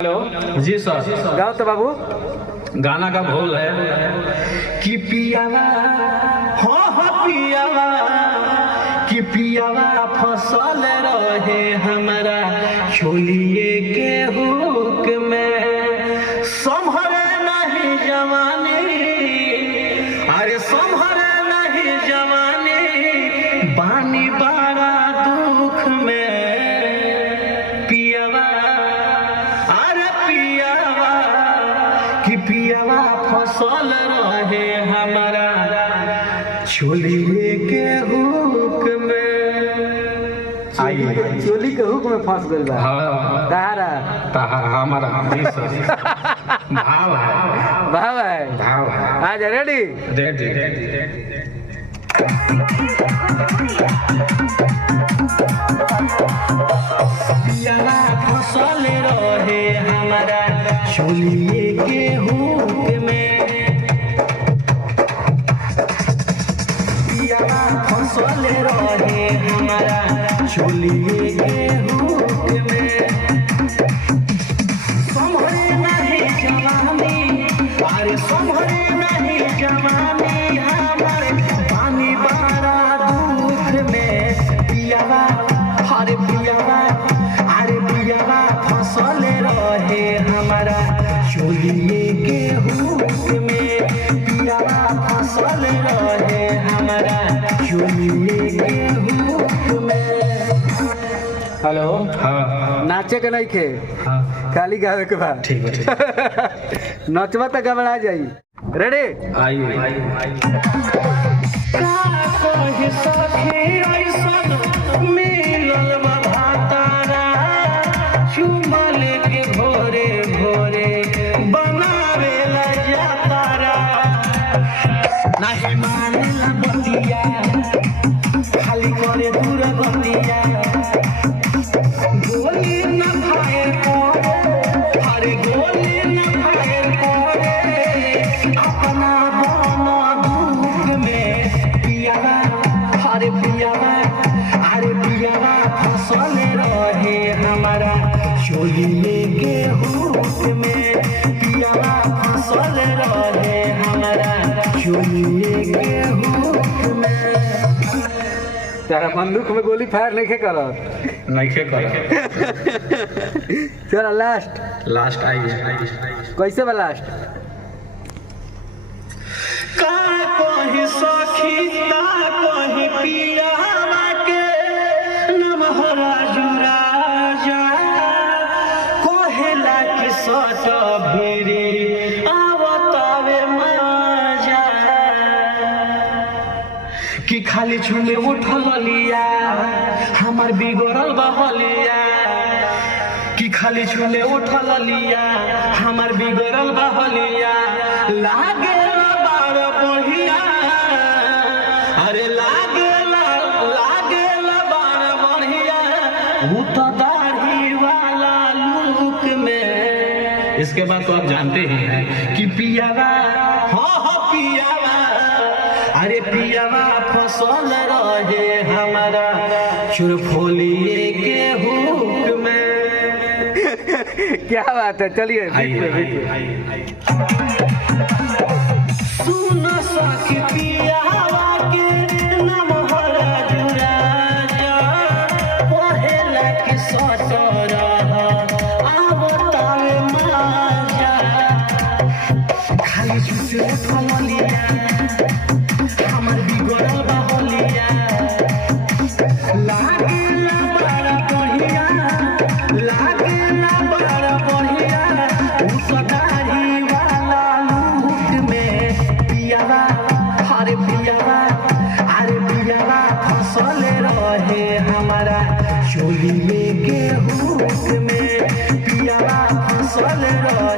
Hello जी सर। गाओ तो बाबू। गाना का भूल है कि पियावा हो पियावा कि पियावा फसल रहे हमारा छोलिए के हुक में संभरे नहीं जवानी, अरे संभरे नहीं जवानी बानी बड़ा दुख में पियावा, अरे पियावा कि पियावा फसल रहे हमारा छोलिए के हुक में। आइए चोली के हुक में फंस गइल बा। हाँ तारा हमारा जी सर। भाव है, भाव है, भाव है। आज रेडी रेडी। पियावा फसल रहे हमारा छोलिए के हुक में, पियावा फसल रहे हमारा छोलिए के हुक में संभरे नहीं जवानी, अरे संभरे नहीं जवानी हमारे पानी बड़ा दुख में पियावा, अरे पियावा, अरे पियावा फसल रहे हमारा छोलिए के हुक में, पियावा फसल रहे हमारा छोलिए के हुक में। हेलो। हाँ नाचे के नहीं खे, हाँ खाली गावे के बाद ठीक है ठीक है। नचवा तक घबरा जाई। रेडी आइए मिलल भातारा चुमा लेके भोरे भोरे बनावे ला जातारा नहीं मानेला बतिया खाली करे दूर गतिया गोली न खाए पड़े, अरे गोली न खाए पड़े अपना बना दुख में पियावा, अरे पियावा, अरे पियावा फसल रहे हमारा छोलिए के हुक में, पियावा फसल रहे हमारा छोलिए के हुक में। तेरा बंदूक में गोली फायर नहीं खे करत, नहीं कर चल लास्ट लास्ट आइए कैसे बा लास्ट। का कहीं सखी का कहीं पियावा के नमहरा जुरा जा कोहेला की सट भिरी आवतावे मजा कि खाली छुमे उठल लिया हमार बिगड़ल बहलिया, कि खाली छुले उठल लिया हमार बिगड़ल बहलिया लागे बार बढ़िया, अरे लागे बार बढ़िया वो तो दाढ़ी वाला लुक में। इसके बाद तो आप जानते ही हैं कि पियावा हो पियावा, अरे पियावा फसल रहे हमारा चुरफोलिए के हुक में। क्या बात है, चलिए सुन सखी पियावा के नमहरा जुरा जा पहेला के सट रहा आवतावे मजा खाली झूठे उठल लिया हमार बिगड़ल बहलिया लागेला बड़ा बढ़िया, लागेला बड़ा बढ़िया उ सदारी वाला लुक में पियावा, अरे पियावा, अरे पियावा फसल रहे हमारा छोलिए के हुक में, पियावा फसल रहे